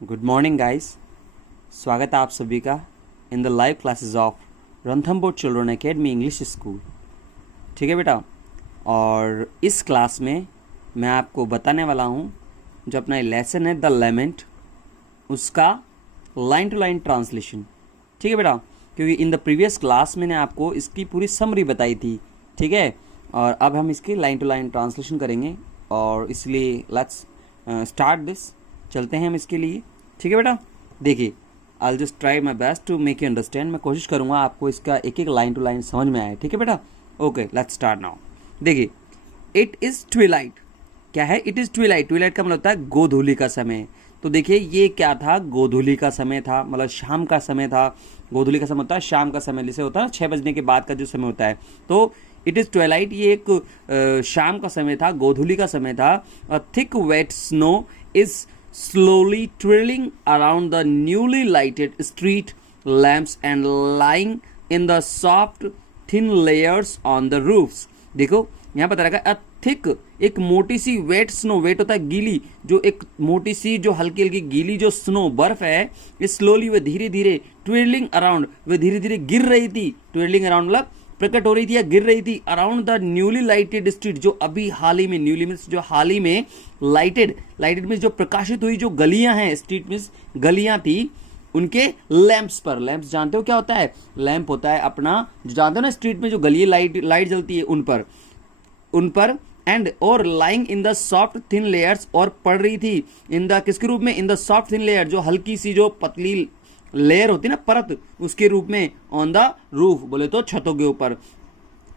Good morning guys. स्वागत है आप सभी का in the live classes of Ranthambore children academy English school. ठीक है बेटा, और इस क्लास में मैं आपको बताने वाला हूँ जो अपना लेसन है द लेमेंट, उसका लाइन टू लाइन ट्रांसलेशन। ठीक है बेटा, क्योंकि इन द प्रीवियस क्लास मैंने आपको इसकी पूरी समरी बताई थी। ठीक है, और अब हम इसकी लाइन टू लाइन ट्रांसलेशन करेंगे और इसलिए लेट्स स्टार्ट दिस। चलते हैं हम इसके लिए। ठीक है बेटा, देखिए I just try my best to make you understand. मैं कोशिश करूंगा आपको इसका एक एक लाइन टू लाइन समझ में आए। ठीक है बेटा, ओके लेट्स स्टार्ट नाउ। देखिए, इट इज़ ट्विलाइट। क्या है? It is Twilight. ट्विलाइट का मतलब होता है गोधूली का समय। तो देखिए ये क्या था? गोधूली का समय था, मतलब शाम का समय था। गोधूली का समय होता है शाम का समय, जैसे होता है ना 6 बजने के बाद का जो समय होता है। तो इट इज़ ट्वेलाइट, ये एक शाम का समय था, गोधूली का समय था। A thick wet snow is slowly trailing around the newly lighted street lamps and lying in the soft thin layers on the roofs। देखो यहाँ पता लगा अ थिक, एक मोटी सी वेट स्नो। वेट होता है गीली, जो एक मोटी सी जो हल्की हल्की गीली जो स्नो बर्फ है, ये स्लोली वे धीरे धीरे ट्वेलिंग अराउंड, वे धीरे धीरे गिर रही थी। ट्वेलिंग अराउंड मतलब प्रकट हो रही थी या गिर रही थी around the newly lighted street, जो अभी हाल ही में, न्यूली मीन्स जो हाल ही में, लाइटेड, लाइटेड मीन्स जो प्रकाशित हुई जो गलियां हैं, स्ट्रीट मीन्स गलियां थी, उनके लैंप्स पर। लैंप्स जानते हो क्या होता है? लैंप होता है अपना, जो जानते हो ना स्ट्रीट में जो गली लाइट लाइट जलती है उन पर एंड और lying in the soft thin layers, और पड़ रही थी इन द किसके रूप में? In the soft thin layer, जो हल्की सी जो पतली लेयर होती है ना, परत, उसके रूप में ऑन द रूफ, बोले तो छतों के ऊपर।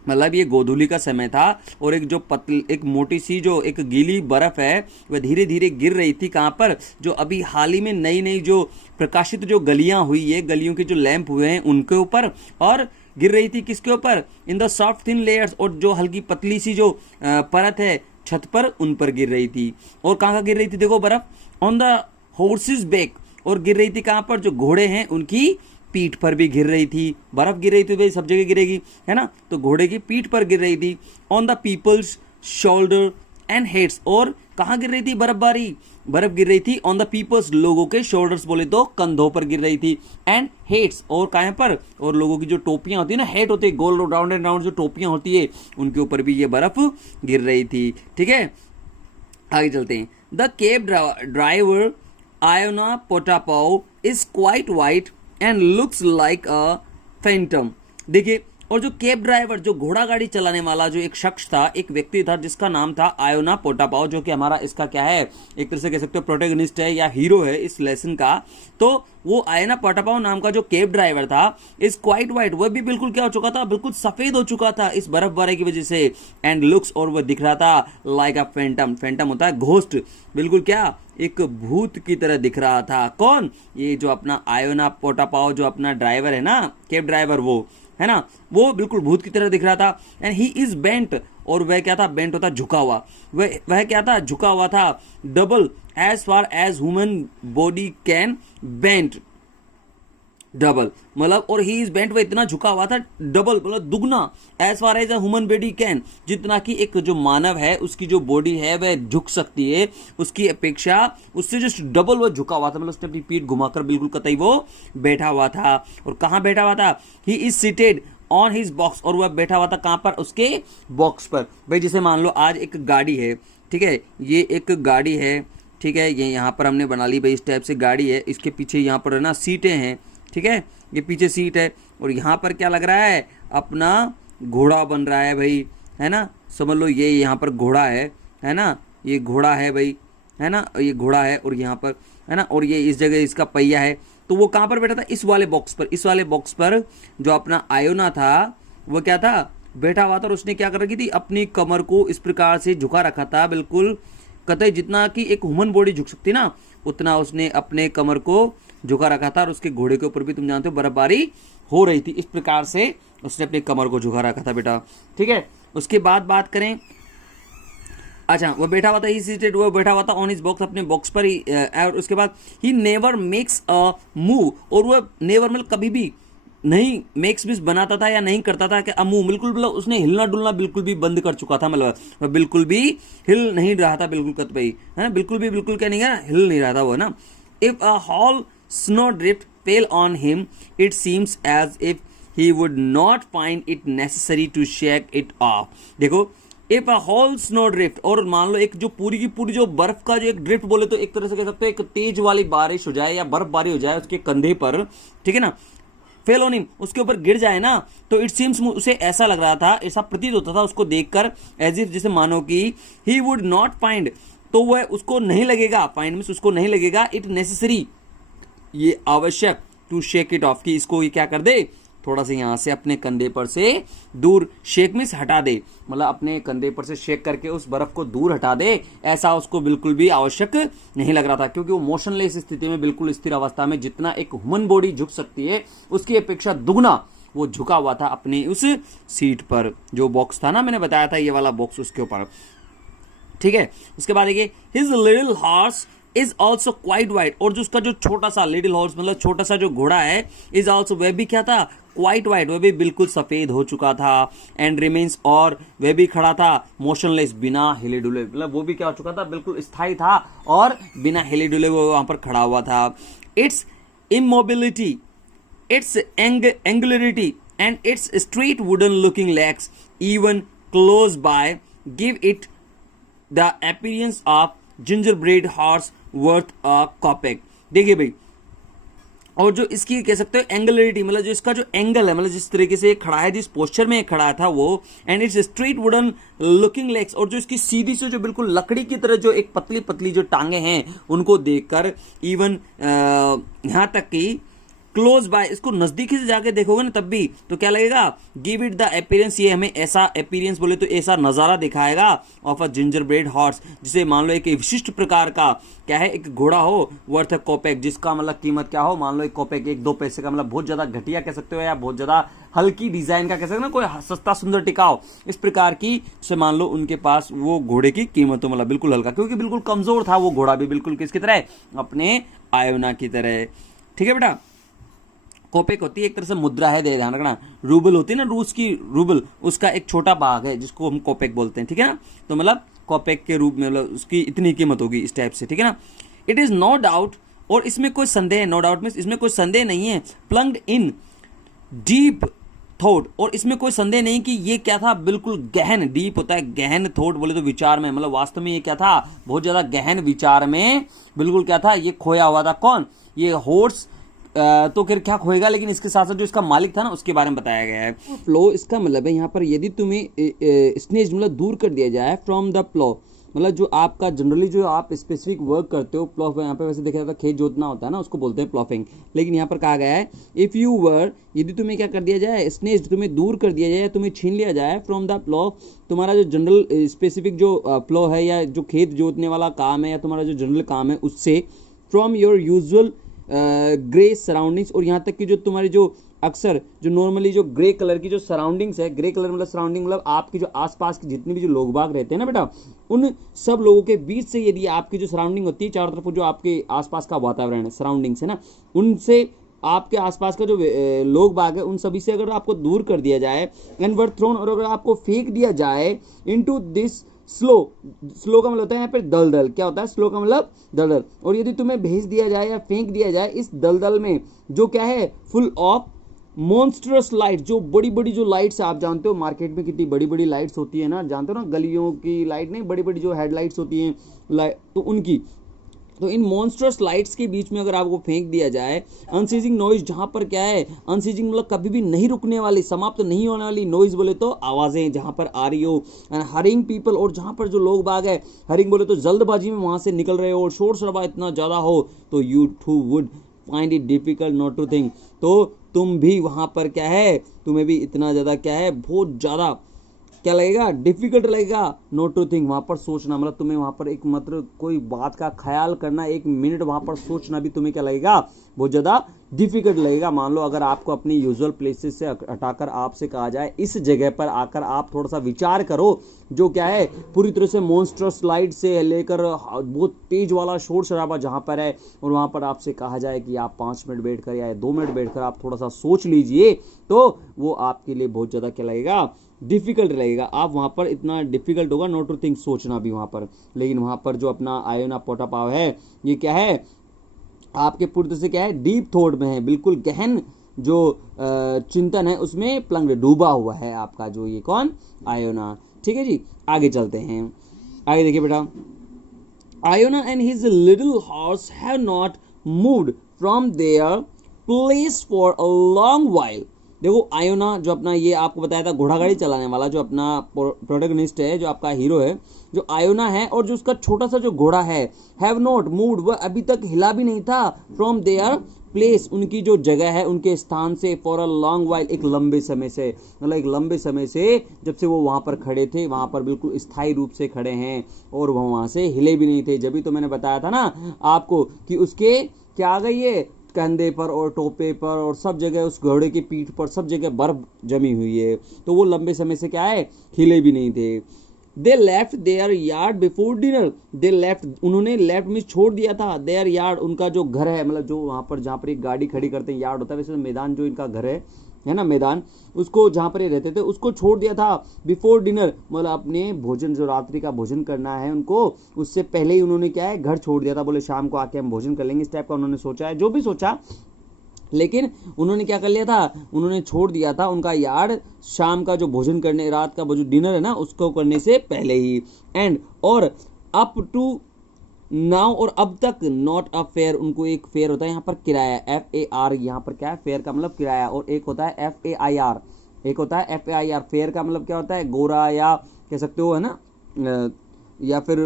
मतलब ये गोधूली का समय था और एक जो एक मोटी सी जो एक गीली बर्फ है वह धीरे धीरे गिर रही थी। कहाँ पर? जो अभी हाल ही में नई नई जो प्रकाशित जो गलियां हुई है, गलियों के जो लैंप हुए हैं उनके ऊपर, और गिर रही थी किसके ऊपर? In the soft thin layers, और जो हल्की पतली सी जो परत है छत पर, उन पर गिर रही थी। और कहाँ गिर रही थी? देखो बर्फ ऑन द हॉर्सेस बैक, और गिर रही थी कहाँ पर? जो घोड़े हैं उनकी पीठ पर भी गिर रही थी। बर्फ गिर रही थी भाई, सब जगह गिरेगी, है ना? तो घोड़े की पीठ पर गिर रही थी। On the people's shoulder and heads, और कहाँ गिर रही थी बर्फबारी? बर्फ गिर रही थी ऑन द पीपल्स, लोगों के शोल्डर्स, बोले तो कंधों पर गिर रही थी। एंड हेड्स, और कहाँ पर? और लोगों की जो टोपियां होती है ना, हेड होते हैं गोल राउंड एंड राउंड जो टोपियां होती है, उनके ऊपर भी ये बर्फ गिर रही थी। ठीक है, आगे चलते हैं। The cab driver Iona Potapov is quite white and looks like a phantom। देखिए, और जो कैब ड्राइवर, जो घोड़ा गाड़ी चलाने वाला जो एक शख्स था, एक व्यक्ति था जिसका नाम था आयोना पोटापाव, जो कि हमारा इसका क्या है, एक तरह से कह सकते हो प्रोटेगनिस्ट है या हीरो है इस लेसन का। तो वो आयोना पोटापाव नाम का जो कैब ड्राइवर था, इज क्वाइट वाइट, वह भी बिल्कुल क्या हो चुका था? बिल्कुल सफेद हो चुका था इस बर्फबारी की वजह से। एंड लुक्स, और वह दिख रहा था लाइक अ फैंटम। फैंटम होता है घोस्ट, बिल्कुल क्या, एक भूत की तरह दिख रहा था। कौन? ये जो अपना आयोना पोटापाव, जो अपना ड्राइवर है ना, कैब ड्राइवर, वो है ना, वो बिल्कुल भूत की तरह दिख रहा था। एंड ही इज बेंट, और वह क्या था? बेंट होता झुका हुआ। वह क्या था? झुका हुआ था। Double, as far as human body can bent, double मतलब, और ही इज बेंट, वह इतना झुका हुआ था, डबल मतलब दुगना, as far as a human body can, जितना कि एक जो मानव है उसकी जो बॉडी है वह झुक सकती है, उसकी अपेक्षा उससे जस्ट डबल वह झुका हुआ था। मतलब उसने अपनी पीठ घुमाकर बिल्कुल कतई वो बैठा हुआ था। और कहाँ बैठा हुआ था? He is seated on his box, और वह बैठा हुआ था कहाँ पर? उसके बॉक्स पर। भाई जैसे मान लो आज एक गाड़ी है, ठीक है, ये एक गाड़ी है, ठीक है, ये यहाँ पर हमने बना ली भाई, इस टाइप से गाड़ी है, इसके पीछे यहाँ पर है ना सीटें हैं, ठीक है, ये पीछे सीट है, और यहाँ पर क्या लग रहा है? अपना घोड़ा बन रहा है भाई, है ना, समझ लो ये यहाँ पर घोड़ा है ना, ये घोड़ा है भाई, है ना, ये घोड़ा है, और यहाँ पर है ना, और ये इस जगह इसका पहिया है। तो वो कहाँ पर बैठा था? इस वाले बॉक्स पर। इस वाले बॉक्स पर जो अपना आयोना था वो क्या था? बैठा हुआ था, और उसने क्या कर रखी थी? अपनी कमर को इस प्रकार से झुका रखा था, बिल्कुल कतई जितना कि एक ह्यूमन बॉडी झुक सकती ना, उतना उसने अपने कमर को झुका रखा था। और उसके घोड़े के ऊपर भी तुम जानते हो बर्फबारी हो रही थी, इस प्रकार से उसने अपनी कमर को झुका रखा था बेटा। ठीक है, उसके बाद बात करें, अच्छा वो बैठा हुआ था, ही सीटेड, वो बैठा हुआ था ऑन हिज बॉक्स, अपने बॉक्स पर ही। और उसके बाद he never makes a move, और वो नेवर मतलब कभी भी नहीं, मेक्स भी बनाता था या नहीं करता था कि अमू, बिल्कुल मतलब उसने हिलना डुलना बिल्कुल भी बंद कर चुका था। मतलब वह बिल्कुल भी हिल नहीं रहा था, बिल्कुल कतई, है ना, बिल्कुल क्या नहीं है, हिल नहीं रहा था वो, है ना। If a whole snowdrift fell on him, it seems as if he would not find it necessary to shake it off. देखो, if a whole snowdrift, और मान लो एक जो पूरी की पूरी जो बर्फ का जो एक ड्रिफ्ट बोले तो एक तरह से कह सकते हो एक तेज वाली बारिश हो जाए या बर्फबारी हो जाए उसके कंधे पर, ठीक है ना, फेल ऑन हिम, उसके ऊपर गिर जाए ना, तो इट सीम्स, उसे ऐसा लग रहा था, ऐसा प्रतीत होता था उसको देखकर, एज इफ, जैसे मानो कि ही वुड नॉट फाइंड, तो वह उसको नहीं लगेगा, फाइंड मींस उसको नहीं लगेगा, इट नेसेसरी, ये आवश्यक, टू शेक इट ऑफ, कि इसको ये क्या कर दे, थोड़ा सा यहां से अपने कंधे पर से दूर, शेक मींस हटा दे, मतलब अपने कंधे पर से शेक करके उस बर्फ को दूर हटा दे, ऐसा उसको बिल्कुल भी आवश्यक नहीं लग रहा था, क्योंकि वो मोशनलेस स्थिति में, बिल्कुल स्थिर अवस्था में, जितना एक ह्यूमन बॉडी झुक सकती है उसकी अपेक्षा दुगना वो झुका हुआ था अपने उस सीट पर, जो बॉक्स था ना, मैंने बताया था ये वाला बॉक्स, उसके ऊपर, ठीक है। उसके बाद देखिए, his little horse is also quite white, और जो उसका जो छोटा सा लिटिल हॉर्स मतलब छोटा सा जो घोड़ा है, इज ऑल्सो, वह भी क्या था, क्वाइट वाइट, वह भी बिल्कुल सफेद हो चुका था, एंड रिमेन्स, और वह भी खड़ा था, मोशनलेस, बिना हिले डुले, मतलब वो भी क्या हो चुका था, बिल्कुल स्थायी था और बिना हिले डुले वो वहां पर खड़ा हुआ था। Its immobility, its angularity and its straight wooden looking legs even close by give it the appearance of gingerbread horse worth a kopeck. देखिए भाई, और जो इसकी कह सकते हो एंगुलरिटी, मतलब जो इसका जो एंगल है, मतलब जिस तरीके से खड़ा है, जिस पोस्चर में खड़ा था वो, and its straight wooden looking legs, और जो इसकी सीधी से जो बिल्कुल लकड़ी की तरह जो एक पतली पतली जो टांगे हैं उनको देखकर, इवन यहां तक कि क्लोज बाय, इसको नजदीकी से जाके देखोगे ना तब भी तो क्या लगेगा, गिव इट द अपीयरेंस, ये हमें ऐसा अपीयरेंस बोले तो ऐसा नजारा दिखाएगा, of a ginger bread horse, जिसे मान लो एक विशिष्ट प्रकार का क्या है, एक घोड़ा हो, वर्थ अ कॉपेक, जिसका मतलब कीमत क्या हो, मान लो एक कॉपेक, 1-2 पैसे का, मतलब बहुत ज्यादा घटिया कह सकते हो या बहुत ज्यादा हल्की डिजाइन का कह सकते हो ना, कोई सस्ता सुंदर टिकाऊ, इस प्रकार की, जैसे मान लो उनके पास वो घोड़े की कीमत हो, मतलब बिल्कुल हल्का, क्योंकि बिल्कुल कमजोर था वो घोड़ा भी, बिल्कुल किसकी तरह, अपने आयोना की तरह, ठीक है बेटा। कॉपेक होती है एक तरह से मुद्रा है, ध्यान रखना, रूबल होती है ना, रूस की रूबल, उसका एक छोटा भाग है जिसको हम कॉपेक बोलते हैं, ठीक है ना, तो मतलब कॉपेक के रूप में, मतलब उसकी इतनी कीमत होगी इस टाइप से, ठीक है ना। इट इज नो डाउट, और इसमें कोई संदेह, नो डाउट मींस इसमें कोई संदेह नहीं है, प्लंग्ड इन डीप थॉट, और इसमें कोई संदेह नहीं कि ये क्या था, बिल्कुल गहन, डीप होता है गहन, थॉट बोले तो विचार में, मतलब वास्तव में ये क्या था, बहुत ज्यादा गहन विचार में, बिल्कुल क्या था, ये खोया हुआ था, कौन, ये हॉर्स, तो फिर क्या खोएगा, लेकिन इसके साथ साथ जो इसका मालिक था ना उसके बारे में बताया गया है। फ्लो, इसका मतलब है यहाँ पर यदि तुम्हें स्नेज मतलब दूर कर दिया जाए फ्रॉम द प्लो, मतलब जो आपका जनरली जो आप स्पेसिफिक वर्क करते हो, प्लॉफ, यहाँ पे वैसे देखा जाता है खेत जोतना होता है ना, उसको बोलते हैं प्लॉफिंग, लेकिन यहाँ पर कहा गया है इफ यू वर, यदि तुम्हें क्या कर दिया जाए, स्नेज, तुम्हें दूर कर दिया जाए, तुम्हें छीन लिया जाए फ्रॉम द प्लो, तुम्हारा जो जनरल स्पेसिफिक जो प्लो है या जो खेत जोतने वाला काम है या तुम्हारा जो जनरल काम है उससे, from your usual grey surroundings, और यहाँ तक कि जो तुम्हारी जो अक्सर जो नॉर्मली जो ग्रे कलर की जो सराउंडिंग्स है, ग्रे कलर मतलब सराउंडिंग मतलब आपके जो आसपास के जितने भी जो लोग बाग रहते हैं ना बेटा, उन सब लोगों के बीच से यदि आपकी जो सराउंडिंग होती है, चारों तरफ जो आपके आसपास का वातावरण है, सराउंडिंग्स है ना, उनसे आपके आसपास का जो लोग बाग है उन सभी से अगर आपको दूर कर दिया जाए, एंड वर थ्रोन, और अगर आपको फेंक दिया जाए इनटू दिस स्लो, स्लो का मतलब होता है यहाँ पे दलदल, क्या होता है, स्लो का मतलब दलदल, और यदि तुम्हें भेज दिया जाए या फेंक दिया जाए इस दलदल में जो क्या है, फुल ऑफ मॉन्स्टरस लाइट, जो बड़ी बड़ी जो लाइट्स आप जानते हो मार्केट में कितनी बड़ी बड़ी लाइट्स होती है ना, जानते हो ना, गलियों की लाइट नहीं, बड़ी बड़ी जो हेडलाइट्स होती हैं तो उनकी, तो इन मॉन्स्टरस लाइट्स के बीच में अगर आपको फेंक दिया जाए, अनसीजिंग नॉइज, जहां पर क्या है, अनसीजिंग मतलब कभी भी नहीं रुकने वाली, समाप्त नहीं होने वाली, नॉइज बोले तो आवाजें जहां पर आ रही हो, एंड हरिंग पीपल, और जहां पर जो लोग बाग है, हरिंग बोले तो जल्दबाजी में वहां से निकल रहे हो और शोर शराबा इतना ज्यादा हो, तो you too would find it difficult not to think, तो तुम भी वहां पर क्या है, तुम्हें भी इतना ज्यादा क्या है, बहुत ज्यादा क्या लगेगा, डिफिकल्ट लगेगा, नॉट टू थिंक, वहां पर सोचना, मतलब तुम्हें वहां पर एक मतलब कोई बात का ख्याल करना, एक मिनट वहां पर सोचना भी तुम्हें क्या लगेगा, बहुत ज्यादा डिफिकल्ट लगेगा। मान लो अगर आपको अपनी यूजुअल प्लेसेस से हटाकर आपसे कहा जाए इस जगह पर आकर आप थोड़ा सा विचार करो, जो क्या है पूरी तरह से मॉन्स्टरस लाइट से लेकर बहुत तेज वाला शोर शराबा जहां पर है, और वहां पर आपसे कहा जाए कि आप 5 मिनट बैठकर या 2 मिनट बैठकर आप थोड़ा सा सोच लीजिए, तो वो आपके लिए बहुत ज्यादा क्या लगेगा, डिफिकल्ट रहेगा। आप वहां पर इतना डिफिकल्ट होगा नॉट टू थिंक, सोचना भी वहां पर, लेकिन वहां पर जो अपना आयोना पोटापाव है, ये क्या है, आपके पूरी तरह से क्या है, डीप थॉट में है, बिल्कुल गहन जो चिंतन है उसमें प्लंग डूबा हुआ है आपका जो ये कौन, आयोना। ठीक है जी, आगे चलते हैं। आगे देखिए बेटा, Iona and his little horse have not moved from their place for a long while. देखो आयोना जो अपना ये आपको बताया था घोड़ा गाड़ी चलाने वाला जो अपना प्रोटैगनिस्ट है, जो आपका हीरो है, जो आयोना है, और जो उसका छोटा सा जो घोड़ा है, हैव नॉट मूव्ड, वह अभी तक हिला भी नहीं था, फ्रॉम देयर प्लेस, उनकी जो जगह है उनके स्थान से, फॉर अ लॉन्ग वाइल, एक लंबे समय से, मतलब एक लंबे समय से जब से वो वहां पर खड़े थे, वहां पर बिल्कुल स्थायी रूप से खड़े हैं और वो वहां से हिले भी नहीं थे। जब भी तो मैंने बताया था ना आपको कि उसके क्या आ गई है, कंधे पर और टोपे पर और सब जगह, उस घोड़े की पीठ पर सब जगह बर्फ जमी हुई है, तो वो लंबे समय से क्या है, हिले भी नहीं थे। They left their yard before dinner, they left, उन्होंने लेफ्ट में छोड़ दिया था, देयर यार्ड, उनका जो घर है, मतलब जो वहां पर जहां पर एक गाड़ी खड़ी करते हैं यार्ड होता है, वैसे तो मैदान जो इनका घर है ना, मैदान, उसको जहां पर ये रहते थे उसको छोड़ दिया था, बिफोर डिनर, मतलब अपने भोजन, जो रात्रि का भोजन करना है उनको, उससे पहले ही उन्होंने क्या है, घर छोड़ दिया था, बोले शाम को आके हम भोजन कर लेंगे, इस टाइप का उन्होंने सोचा है, जो भी सोचा, लेकिन उन्होंने क्या कर लिया था, उन्होंने छोड़ दिया था उनका यार्ड शाम का जो भोजन करने, रात का जो डिनर है ना उसको करने से पहले ही, एंड और अप टू नाउ, और अब तक, नॉट अ फेयर, उनको एक फेयर होता है यहाँ पर किराया, FAR, यहाँ पर क्या है, फेयर का मतलब किराया, और एक होता है FAIR, एक होता है FAIR, फेयर का मतलब क्या होता है, गोरा या कह सकते हो है ना, या फिर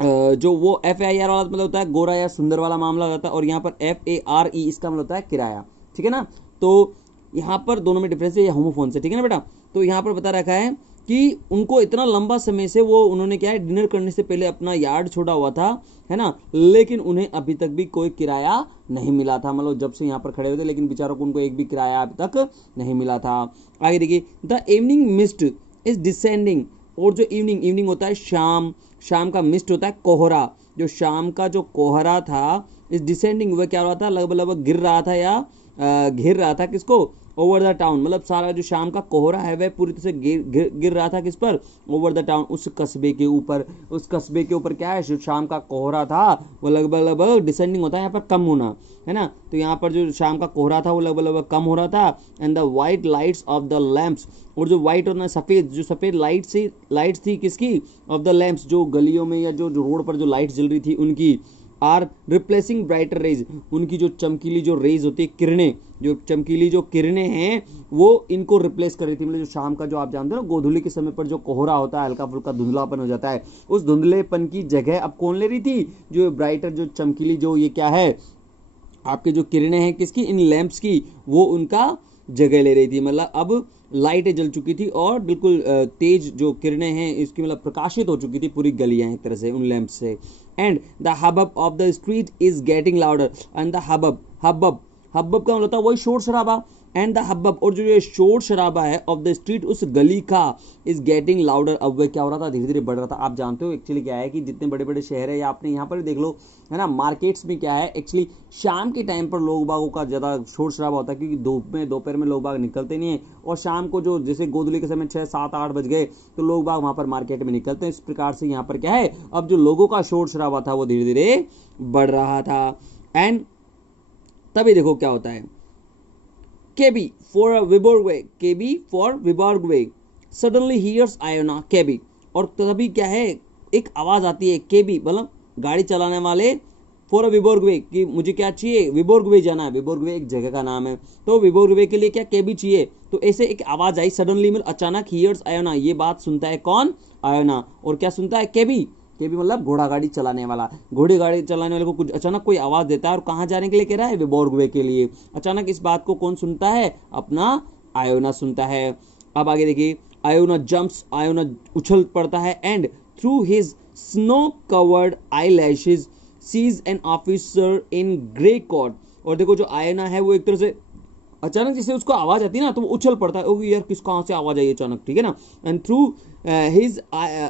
जो वो FAIR वाला मतलब होता है गोरा या सुंदर वाला मामला होता है, और यहाँ पर FARE इसका मतलब होता है किराया। ठीक है ना, तो यहाँ पर दोनों में डिफरेंस है, ये होमोफोन से, ठीक है ना बेटा। तो यहाँ पर बता रखा है कि उनको इतना लंबा समय से वो उन्होंने क्या है, डिनर करने से पहले अपना यार्ड छोड़ा हुआ था, है ना, लेकिन उन्हें अभी तक भी कोई किराया नहीं मिला था, मतलब जब से यहाँ पर खड़े हुए थे, लेकिन बेचारों को उनको एक भी किराया अभी तक नहीं मिला था। आगे देखिए, the evening mist is descending, और जो इवनिंग, इवनिंग होता है शाम, शाम का मिस्ट होता है कोहरा, जो शाम का जो कोहरा था, इस डिसेंडिंग वह क्या हो रहा था, लगभग लगभग गिर रहा था या घिर रहा था किसको, ओवर द टाउन, मतलब सारा जो शाम का कोहरा है वह पूरी तरह से गिर रहा था किस पर, ओवर द टाउन, उस कस्बे के ऊपर, उस कस्बे के ऊपर क्या है, जो शाम का कोहरा था वो लगभग लगभग डिसेंडिंग होता है यहाँ पर कम होना, है ना, तो यहाँ पर जो शाम का कोहरा था वो लगभग लगभग कम हो रहा था, and the white lights off the lamps, और जो वाइट और सफेद, जो सफेद लाइट्स थी किसकी, ऑफ द लैंप्स, जो गलियों में या जो रोड पर जो लाइट्स जल रही थी उनकी, आर रिप्लेसिंग ब्राइटर रेज, उनकी जो चमकीली जो रेज होती है, किरणें, जो चमकीली जो किरणें हैं वो इनको रिप्लेस कर रही थी, मतलब जो शाम का जो आप जानते हो ना गोधूली के समय पर जो कोहरा होता है, हल्का फुल्का धुंधलापन हो जाता है, उस धुंधलेपन की जगह अब कौन ले रही थी, जो ब्राइटर जो चमकीली जो ये क्या है आपके जो किरणें हैं किसकी, इन लैंप्स की, वो उनका जगह ले रही थी, मतलब अब लाइटें जल चुकी थी और बिल्कुल तेज जो किरणें हैं इसकी मतलब प्रकाशित हो चुकी थी पूरी गलियां एक तरह से उन लैंप से, and the hubbub of the street is getting louder, and the hubbub, hubbub, hubbub का मतलब होता है वही शोर शराबा, एंड द हबब, और जो ये शोर शराबा है ऑफ द स्ट्रीट उस गली का, इज गेटिंग लाउडर, अब वह क्या हो रहा था, धीरे धीरे बढ़ रहा था। आप जानते हो एक्चुअली क्या है कि जितने बड़े बड़े शहर है या आपने यहाँ पर देख लो, है ना, मार्केट्स में क्या है एक्चुअली शाम के टाइम पर लोग बागों का ज़्यादा शोर शराबा होता है, क्योंकि धूप में दोपहर में लोग बाग निकलते नहीं है, और शाम को जो जैसे गोधूली के समय 6 7 8 बज गए तो लोग बाग वहाँ पर मार्केट में निकलते हैं, इस प्रकार से यहाँ पर क्या है, अब जो लोगों का शोर शराबा था वो धीरे धीरे बढ़ रहा था। एंड तभी देखो क्या होता है, KB for Viborgway, KB for Viborgway, suddenly hears Iona KB, और तभी क्या है, एक आवाज आती है, KB मतलब गाड़ी चलाने वाले, फॉर विबोर्गवे, कि मुझे क्या चाहिए, विबोर्गवे जाना है, विबोर्गवे एक जगह का नाम है, तो विबोर्गवे के लिए क्या केबी चाहिए, तो ऐसे एक आवाज आई सडनली, मतलब अचानक, हियर्स आयोना, ये बात सुनता है कौन, आयोना, और क्या सुनता है, केबी, केबी मतलब घोड़ा गाड़ी चलाने वाला, घोड़ी गाड़ी चलाने वाले को कुछ अचानक कोई आवाज देता है और कहाँ जाने के लिए कह रहा है, विबोर्गवे के लिए। अचानक इस बात को कौन सुनता है, अपना आयोना सुनता है। अब आगे देखिए, आयोना जंप्स, आयोना उछल पड़ता है, and through his snow covered eyelashes sees an officer in grey coat, और देखो जो आयोना है वो एक तरह से अचानक जैसे उसको आवाज आती है ना तो वो उछल पड़ता है, ओ यार किस कहाँ से आवाज आई अचानक, ठीक है ना, and through his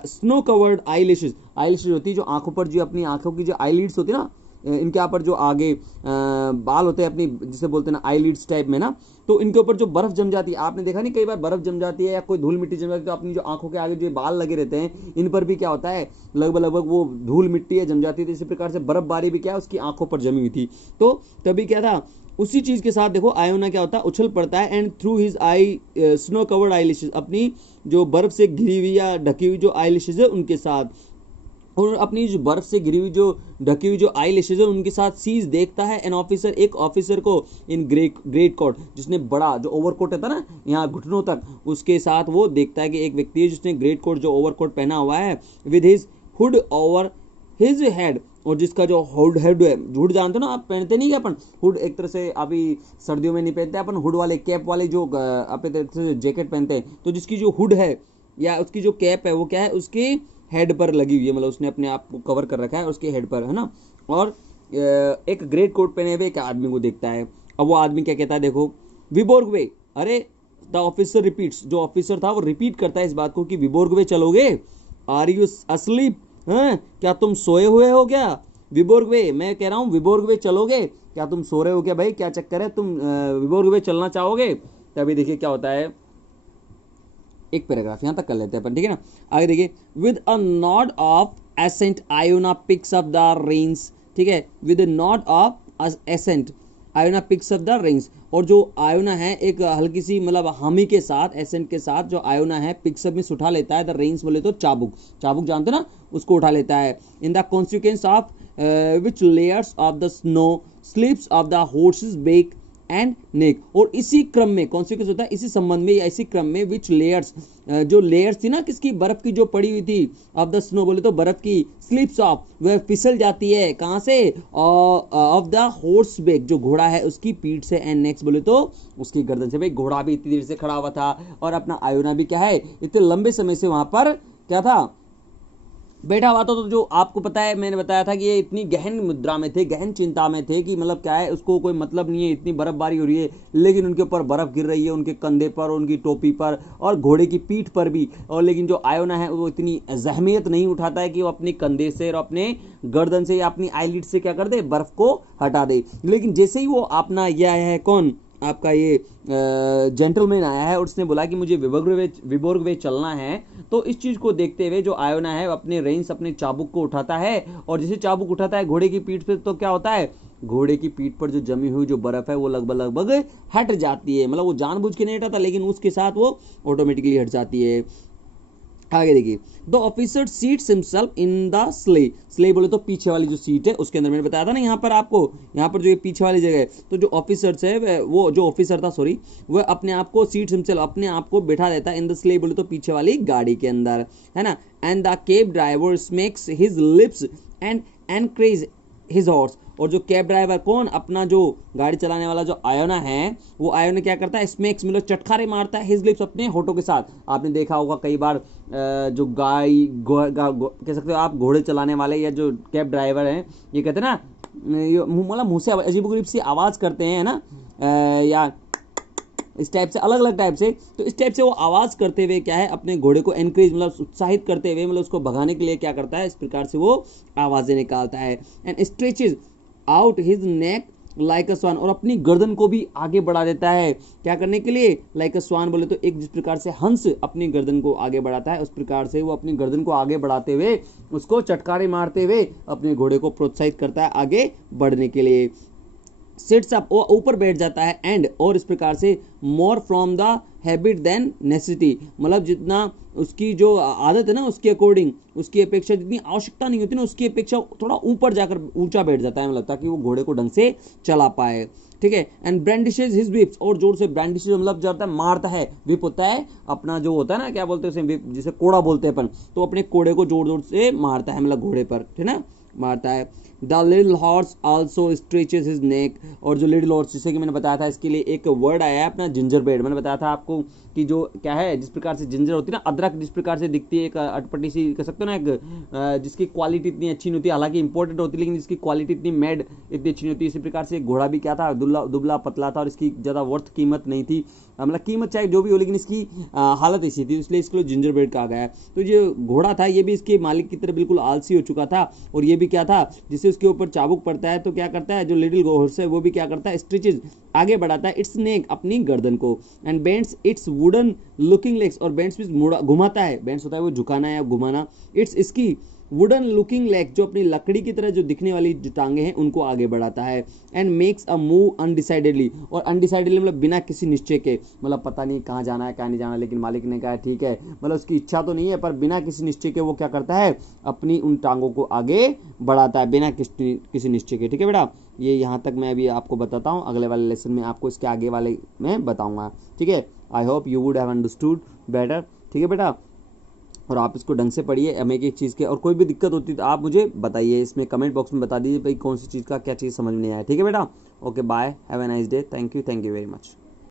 snow covered eye lashes, eye lashes होती है जो आंखों पर, जो अपनी आंखों की जो आई लिड्स होती है ना, इनके यहाँ पर जो आगे बाल होते हैं अपनी, जिसे बोलते हैं ना आईलिड्स टाइप में ना, तो इनके ऊपर जो बर्फ जम जाती है, आपने देखा नहीं कई बार बर्फ जम जाती है या कोई धूल मिट्टी जम जाती है, तो अपनी जो आंखों के आगे जो बाल लगे रहते हैं इन पर भी क्या होता है, लगभग लगभग वो धूल मिट्टी है जम जाती है। तो इसी प्रकार से बर्फबारी भी क्या है उसकी आंखों पर जमी हुई थी। तो तभी क्या था, उसी चीज के साथ देखो आयोना क्या होता है, उछल पड़ता है and through his I snow covered eyelashes, अपनी जो बर्फ से घिरी हुई या ढकी हुई जो आईलिशेस है उनके साथ, और अपनी जो बर्फ से घिरी हुई जो ढकी हुई जो आई लैशेज है उनके साथ सीज देखता है एन ऑफिसर, एक ऑफिसर को इन ग्रेट कोट, जिसने बड़ा जो ओवरकोट होता है ना यहाँ घुटनों तक, उसके साथ वो देखता है कि एक व्यक्ति है जिसने ग्रेट कोट जो ओवरकोट पहना हुआ है with his hood over his head, और जिसका जो हुड हेड है, हुड जानते हो ना आप, पहनते नहीं क्या अपन हुड, एक तरह से अभी सर्दियों में नहीं पहनते अपन हुड वाले कैप वाले जो अपने तरह से जैकेट पहनते हैं, तो जिसकी जो हुड है या उसकी जो कैप है वो क्या है उसके हेड पर लगी हुई है, मतलब उसने अपने आप को कवर कर रखा है उसके हेड पर, है ना। और एक ग्रेट कोट पहने हुए एक आदमी को देखता है। अब वो आदमी क्या कहता है, देखो विबोर्गवे, अरे द ऑफिसर रिपीट्स, जो ऑफिसर था वो रिपीट करता है इस बात को कि विबोर्गवे चलोगे, आर यू अस्लीप, हैं क्या तुम सोए हुए हो क्या, विबोर्गवे, मैं कह रहा हूँ विबोर्गवे चलोगे, क्या तुम सो रहे हो क्या भाई, क्या चक्कर है, तुम विबोर्गवे चलना चाहोगे। तभी देखिए क्या होता है, एक पैराग्राफ यहां तक कर लेते हैं अपन, ठीक है ना। आगे देखिए, with a nod of assent Iona picks up the reins, ठीक है, with a nod of assent Iona picks up the reins, और जो आयोना है एक हल्की सी मतलब हामी के साथ, एसेंट के साथ जो आयोना है पिक्सअप में उठा लेता है, द रेंस बोले तो चाबुक, चाबुक जानते ना उसको उठा लेता है। In the consequence of which layers of the snow slips of the horses back and neck, और इसी क्रम में कॉन्सिक्वेंस होता है इसी संबंध में या इसी क्रम में विच लेयर्स, जो लेयर्स थी ना किसकी, बर्फ की जो पड़ी हुई थी, ऑफ द स्नो बोले तो बर्फ की, स्लिप्स ऑफ वह फिसल जाती है, कहां से, ऑफ द हॉर्स बैक जो घोड़ा है उसकी पीठ से, एंड नेक्स्ट बोले तो उसकी गर्दन से। भाई घोड़ा भी इतनी देर से खड़ा हुआ था और अपना आयोना भी क्या है इतने लंबे समय से वहां पर क्या था, बैठा हुआ था। तो जो आपको पता है मैंने बताया था कि ये इतनी गहन मुद्रा में थे, गहन चिंता में थे कि मतलब क्या है उसको कोई मतलब नहीं है, इतनी बर्फबारी हो रही है लेकिन उनके ऊपर बर्फ गिर रही है, उनके कंधे पर, उनकी टोपी पर और घोड़े की पीठ पर भी, और लेकिन जो आयोना है वो इतनी जहमियत नहीं उठाता है कि वो अपने कंधे से और अपने गर्दन से या अपनी आईलिड से क्या कर दे, बर्फ को हटा दे। लेकिन जैसे ही वो अपना यह है कौन आपका ये जेंटलमैन आया है और उसने बोला कि मुझे विबोर्गवे चलना है, तो इस चीज को देखते हुए जो आयोना है अपने रेंस अपने चाबुक को उठाता है, और जैसे चाबुक उठाता है घोड़े की पीठ पे तो क्या होता है, घोड़े की पीठ पर जो जमी हुई जो बर्फ है वो लगभग लगभग हट जाती है, मतलब वो जानबूझ के नहीं हटाता लेकिन उसके साथ वो ऑटोमेटिकली हट जाती है। आगे देखिए, the officer seats himself in the slay, slay बोले तो पीछे वाली जो सीट है उसके अंदर, मैंने बताया था ना यहाँ पर आपको, यहाँ पर जो ये पीछे वाली जगह है, तो जो ऑफिसर है वो जो ऑफिसर था सॉरी, वह अपने आप को सीट्स हिमसेल्फ अपने आप को बैठा देता है इन द स्ले बोले तो पीछे वाली गाड़ी के अंदर, है ना। And the cab driver smacks his lips and encourage his horse, और जो कैब ड्राइवर कौन, अपना जो गाड़ी चलाने वाला जो आयोना है वो आयोना क्या करता है, स्मेक्स मतलब चटखारे मारता है, हिज लिप्स अपने होठों के साथ। आपने देखा होगा कई बार जो कह सकते हो आप घोड़े चलाने वाले या जो कैब ड्राइवर हैं ये कहते हैं ना, मतलब मुंह से अजीबोगरीब सी आवाज करते हैं ना, या इस टाइप से अलग अलग टाइप से, तो इस टाइप से वो आवाज करते हुए क्या है अपने घोड़े को एनकरेज मतलब उत्साहित करते हुए मतलब उसको भगाने के लिए क्या करता है, इस प्रकार से वो आवाजें निकालता है। And stretches out his neck like a swan, और अपनी गर्दन को भी आगे बढ़ा देता है, क्या करने के लिए, लाइक अ स्वान बोले तो एक जिस प्रकार से हंस अपनी गर्दन को आगे बढ़ाता है उस प्रकार से वो अपनी गर्दन को आगे बढ़ाते हुए उसको चटकारे मारते हुए अपने घोड़े को प्रोत्साहित करता है आगे बढ़ने के लिए। सिट्स अप, वो ऊपर बैठ जाता है, एंड और इस प्रकार से more from the habit than necessity, मतलब जितना उसकी जो आदत है ना उसके अकॉर्डिंग, उसकी अपेक्षा जितनी आवश्यकता नहीं होती ना उसकी अपेक्षा थोड़ा ऊपर जाकर ऊंचा बैठ जाता है, मतलब ताकि वो घोड़े को ढंग से चला पाए, ठीक है। एंड ब्रांडिशेस हिज व्हिप्स, और जोर से ब्रांडिशेस मतलब जाता है मारता है, व्हिप होता है अपना जो होता है ना क्या बोलते हैं उसे, जिसे कोड़ा बोलते हैं अपन, तो अपने कोड़े को जोर जोर से मारता है मतलब घोड़े पर, ठीक है ना, मारता है। The little horse also stretches his neck, और जो लिटिल हॉर्स जैसे कि मैंने बताया था इसके लिए एक वर्ड आया है अपना जिंजर ब्रेड, मैंने बताया था आपको कि जो क्या है जिस प्रकार से जिंजर होती है ना अदरक जिस प्रकार से दिखती है, एक अटपटी सी कह सकते हो ना, एक जिसकी क्वालिटी इतनी अच्छी नहीं होती, हालांकि इंपॉर्टेंट होती है लेकिन जिसकी क्वालिटी इतनी मेड इतनी अच्छी नहीं होती, इसी प्रकार से घोड़ा भी क्या था दुबला पतला था और इसकी ज़्यादा वर्थ कीमत नहीं थी, मतलब कीमत चाहे जो भी हो लेकिन इसकी हालत ऐसी थी, इसलिए इसको जिंजर ब्रेड कहा गया है। तो जो घोड़ा था ये भी इसके मालिक की तरह बिल्कुल आलसी हो चुका था, और ये भी क्या था जिससे इसके ऊपर चाबुक पड़ता है तो क्या करता है, जो लिटिल हॉर्स है वो भी क्या करता है, स्ट्रेचेज आगे बढ़ाता है इट्स नेक अपनी गर्दन को, and bends its wooden looking legs, और बेंड्स भी घुमाता है, बेंड्स होता है वो झुकाना या घुमाना, इट्स इसकी वुडन लुकिंग लेग जो अपनी लकड़ी की तरह जो दिखने वाली जो टांगे हैं उनको आगे बढ़ाता है, एंड मेक्स अ मूव अनडिसाइडेडली, और अनडिसाइडेडली मतलब बिना किसी निश्चय के, मतलब पता नहीं कहाँ जाना है कहाँ नहीं जाना, लेकिन मालिक ने कहा ठीक है, मतलब उसकी इच्छा तो नहीं है पर बिना किसी निश्चय के वो क्या करता है, अपनी उन टांगों को आगे बढ़ाता है बिना किसी निश्चय के। ठीक है बेटा, ये यहाँ तक मैं अभी आपको बताता हूँ, अगले वाले लेसन में आपको इसके आगे वाले में बताऊंगा। ठीक है, I hope you would have understood better. ठीक है बेटा, और आप इसको ढंग से पढ़िए हमें एक चीज़ के, और कोई भी दिक्कत होती है तो आप मुझे बताइए, इसमें कमेंट बॉक्स में बता दीजिए भाई कौन सी चीज़ का क्या चीज़ समझ में नहीं आया। ठीक है बेटा, okay bye, have a nice day, thank you very much.